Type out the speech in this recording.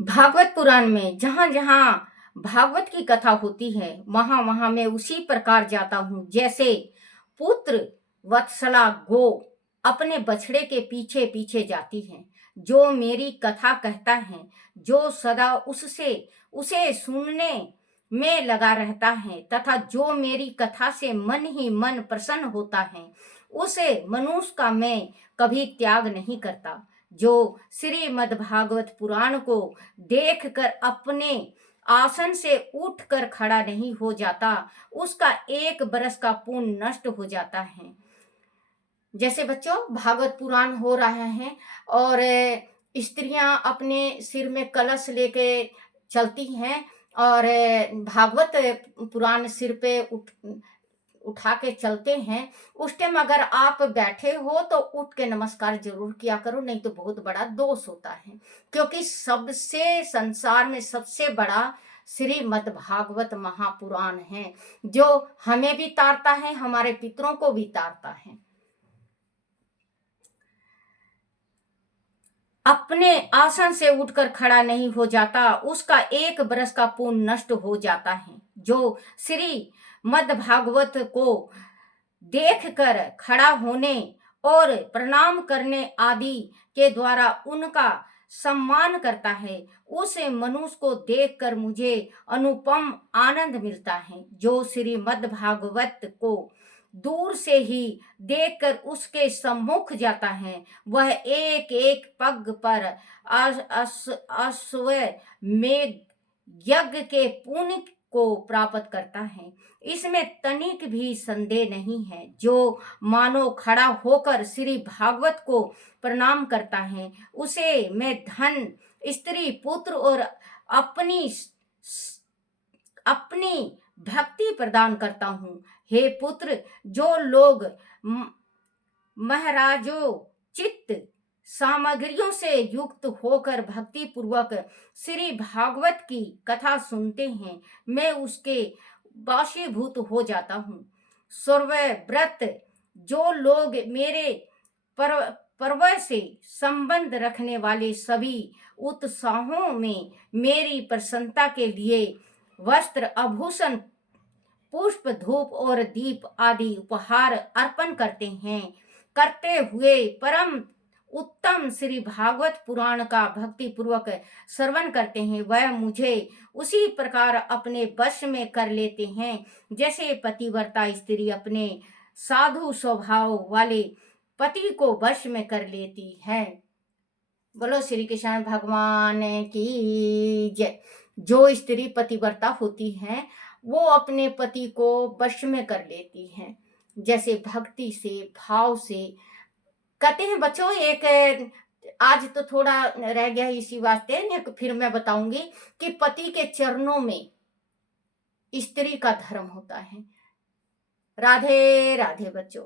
भागवत पुराण में जहाँ जहाँ भागवत की कथा होती है वहां वहां मैं उसी प्रकार जाता हूँ जैसे पुत्र वत्सला गो अपने बछड़े के पीछे पीछे जाती है। जो मेरी कथा कहता है, जो सदा उससे उसे सुनने में लगा रहता है तथा जो मेरी कथा से मन ही मन प्रसन्न होता है, उसे मनुष्य का मैं कभी त्याग नहीं करता। जो श्रीमद् भागवत पुराण को देखकर अपने आसन से उठकर खड़ा नहीं हो जाता, उसका 1 बरस का पुण्य नष्ट हो जाता है। जैसे बच्चों भागवत पुराण हो रहा है और स्त्रियां अपने सिर में कलश लेके चलती हैं और भागवत पुराण सिर पे उठा के चलते हैं। उस टाइम अगर आप बैठे हो तो उठ के नमस्कार जरूर किया करो, नहीं तो बहुत बड़ा दोष होता है। क्योंकि सबसे संसार में सबसे बड़ा श्रीमद् भागवत महापुराण है, जो हमें भी तारता है, हमारे पितरों को भी तारता है। अपने आसन से उठकर खड़ा नहीं हो जाता, उसका 1 बरस का पुण्य नष्ट हो जाता है। जो श्री मद् भागवत को देखकर खड़ा होने और प्रणाम करने आदि के द्वारा उनका सम्मान करता है, उस मनुष्य को देखकर मुझे अनुपम आनंद मिलता है। जो श्रीमद् भागवत को दूर से ही देखकर उसके सम्मुख जाता है, वह एक एक पग पर अश्वमेध यज्ञ के पुण्य को प्राप्त करता है। इसमें तनिक भी संदेह नहीं है। जो मानो खड़ा होकर श्री भागवत को प्रणाम करता है, उसे मैं धन, स्त्री, पुत्र और अपनी भक्ति प्रदान करता हूँ। हे पुत्र, जो लोग महाराजो चित्त सामग्रियों से युक्त होकर भक्ति पूर्वक श्री भागवत की कथा सुनते हैं, मैं उसके वशीभूत हो जाता हूँ। सर्वव्रत जो लोग मेरे पर्व से संबंध रखने वाले सभी उत्साहों में मेरी प्रसन्नता के लिए वस्त्र, आभूषण, पुष्प, धूप और दीप आदि उपहार अर्पण करते हुए परम उत्तम श्री भागवत पुराण का भक्ति पूर्वक श्रवण करते हैं, वह मुझे उसी प्रकार अपने वश में कर लेते हैं जैसे पतिव्रता स्त्री अपने साधु स्वभाव वाले पति को वश में कर लेती है। बोलो श्री कृष्ण भगवान की जय। जो स्त्री पतिव्रता होती है वो अपने पति को वश में कर लेती हैं, जैसे भक्ति से, भाव से। कहते हैं बच्चों, एक आज तो थोड़ा रह गया इसी वास्ते, फिर मैं बताऊंगी कि पति के चरणों में स्त्री का धर्म होता है। राधे राधे बच्चों।